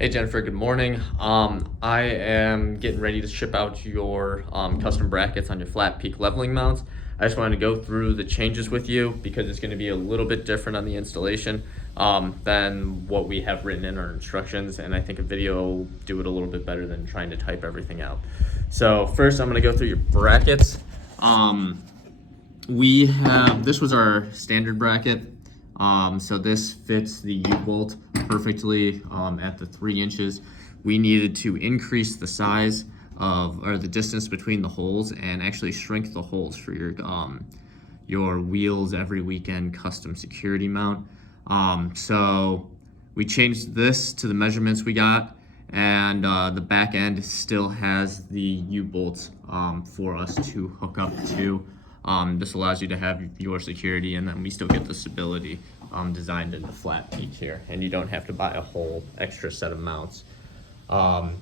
Hey Jennifer, good morning. I am getting ready to ship out your custom brackets on your flat peak leveling mounts. I just wanted to go through the changes with you because it's going to be a little bit different on the installation than what we have written in our instructions, and I think a video will do it a little bit better than trying to type everything out. So first I'm going to go through your brackets. This was our standard bracket. So this fits the U-bolt perfectly at the 3 inches. We needed to increase the size or the distance between the holes and actually shrink the holes for your Wheels Every Weekend custom security mount. So we changed this to the measurements we got, and the back end still has the U-bolts for us to hook up to. This allows you to have your security, and then we still get the stability designed into flat peak here, and you don't have to buy a whole extra set of mounts.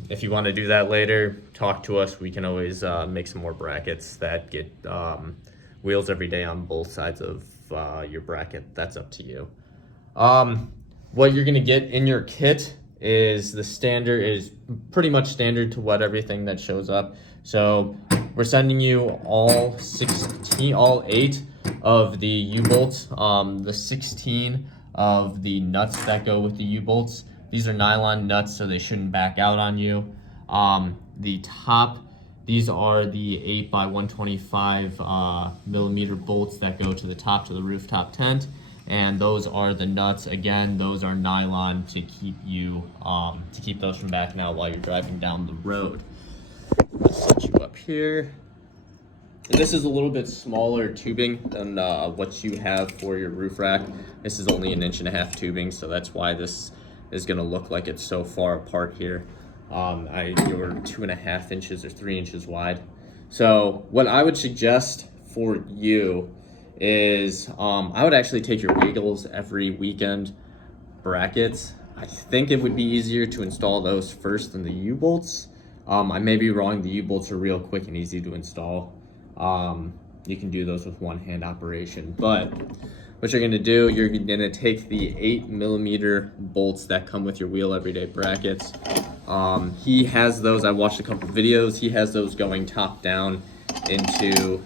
If you want to do that later, talk to us. We can always make some more brackets that get wheels every day on both sides of your bracket. That's up to you. What you're going to get in your kit is pretty much standard to what everything that shows up. So we're sending you all 8 of the U-bolts, the 16 of the nuts that go with the U-bolts. These are nylon nuts, so they shouldn't back out on you. These are the 8 by 125 millimeter bolts that go to the top to the rooftop tent. And those are the nuts. Again, those are nylon to keep those from backing out while you're driving down the road. Let's set you up here. And this is a little bit smaller tubing than what you have for your roof rack. This is only 1.5 inch tubing, so that's why this is going to look like it's so far apart here. You're 2.5 inches or 3 inches wide. So what I would suggest for you is I would actually take your Wheels Every Weekend brackets. I think it would be easier to install those first than the U-bolts. I may be wrong. The U-bolts are real quick and easy to install. You can do those with one-hand operation. But what you're going to do, you're going to take the 8 millimeter bolts that come with your Wheel Everyday brackets. He has those. I watched a couple videos. He has those going top down into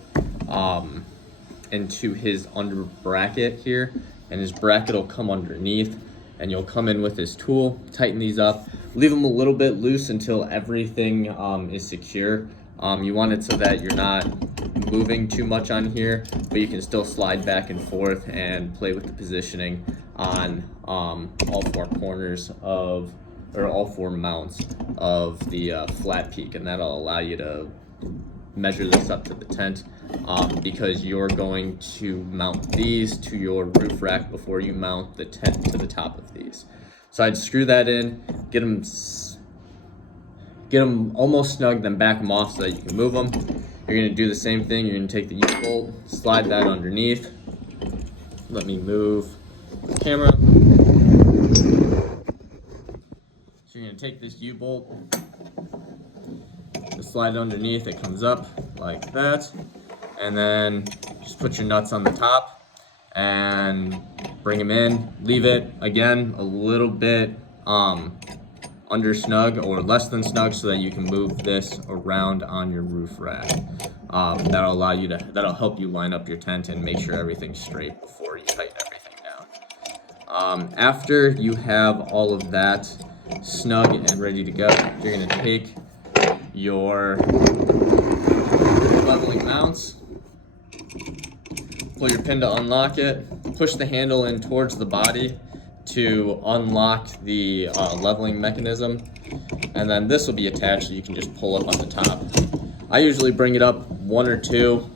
his under bracket here, and his bracket will come underneath, and you'll come in with his tool, tighten these up, leave them a little bit loose until everything is secure. You want it so that you're not moving too much on here, but you can still slide back and forth and play with the positioning on all 4 corners all 4 mounts of the flat peak, and that'll allow you to measure this up to the tent because you're going to mount these to your roof rack before you mount the tent to the top of these. So I'd screw that in, get them almost snug, then back them off so that you can move them. You're going to do the same thing. You're going to take the U-bolt, slide that underneath. Let me move the camera. So you're going to take this U-bolt, slide it underneath, it comes up like that, and then just put your nuts on the top and bring them in. Leave it again a little bit under snug or less than snug so that you can move this around on your roof rack. That'll help you line up your tent and make sure everything's straight before you tighten everything down. After you have all of that snug and ready to go, you're going to take your leveling mounts, pull your pin to unlock it, push the handle in towards the body to unlock the leveling mechanism, and then this will be attached so you can just pull up on the top. I usually bring it up 1 or 2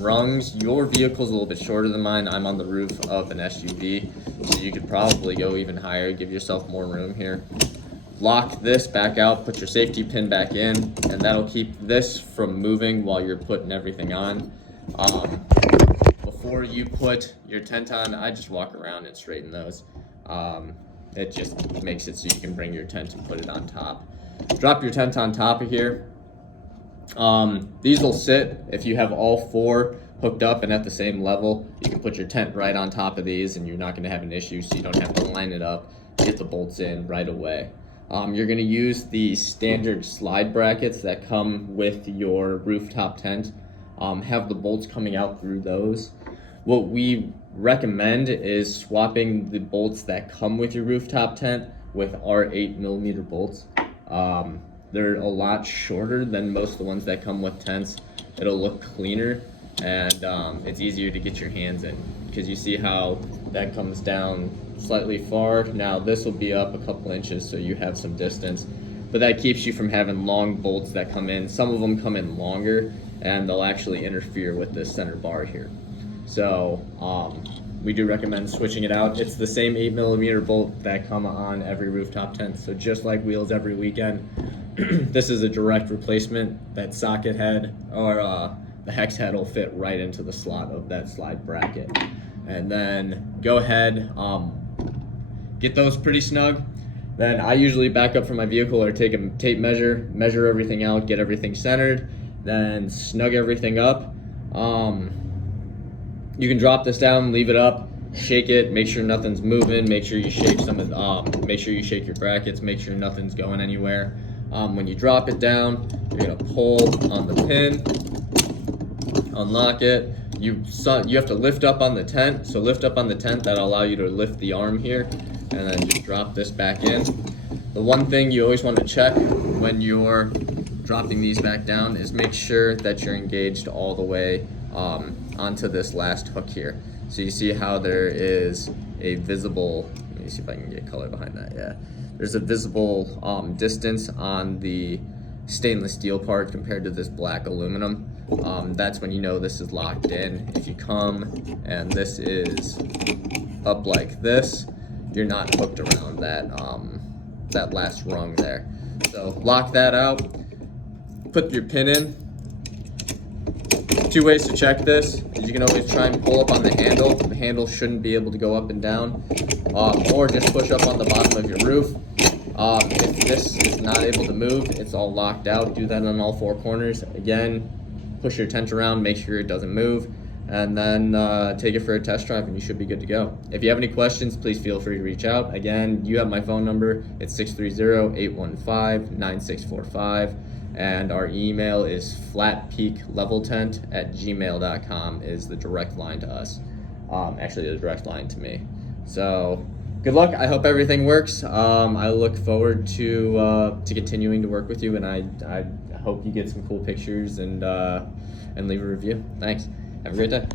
rungs. Your vehicle's a little bit shorter than mine. I'm on the roof of an SUV, so you could probably go even higher, give yourself more room here. Lock this back out, put your safety pin back in, and that'll keep this from moving while you're putting everything on. Before you put your tent on, I just walk around and straighten those. It just makes it so you can bring your tent and put it on top. Drop your tent on top of here. These will sit if you have all 4 hooked up and at the same level. You can put your tent right on top of these and you're not going to have an issue, so you don't have to line it up, get the bolts in right away. You're going to use the standard slide brackets that come with your rooftop tent. Have the bolts coming out through those. What we recommend is swapping the bolts that come with your rooftop tent with our 8mm bolts. They're a lot shorter than most of the ones that come with tents. It'll look cleaner, and it's easier to get your hands in, because you see how that comes down slightly far. Now this will be up a couple inches, so you have some distance, but that keeps you from having long bolts that come in. Some of them come in longer, and they'll actually interfere with this center bar here. So we do recommend switching it out. It's the same 8mm bolt that come on every rooftop tent, so just like Wheels Every Weekend, this is a direct replacement. That socket head or the hex head will fit right into the slot of that slide bracket. And then go ahead, get those pretty snug. Then I usually back up from my vehicle or take a tape measure, measure everything out, get everything centered, then snug everything up. You can drop this down, leave it up, shake it, make sure nothing's moving, make sure you shake make sure you shake your brackets, make sure nothing's going anywhere. When you drop it down, you're gonna pull on the pin, unlock it. You have to lift up on the tent, so lift up on the tent. That'll allow you to lift the arm here, and then just drop this back in. The one thing you always want to check when you're dropping these back down is make sure that you're engaged all the way onto this last hook here. So you see how there is a visible, let me see if I can get color behind that, yeah. There's a visible distance on the stainless steel part compared to this black aluminum. That's when you know this is locked in. If you come and this is up like this, you're not hooked around that last rung there. So lock that out, put your pin in. Two ways to check this is you can always try and pull up on the handle. The handle shouldn't be able to go up and down, or just push up on the bottom of your roof. If this is not able to move, it's all locked out. Do that on all four corners. Again, push your tent around, make sure it doesn't move, and then take it for a test drive and you should be good to go. If you have any questions, please feel free to reach out. Again, you have my phone number. It's 630-815-9645. And our email is flatpeakleveltent@gmail.com is the direct line to us. Actually, the direct line to me. So good luck. I hope everything works. I look forward to continuing to work with you, and I hope you get some cool pictures and leave a review. Thanks. Have a great day.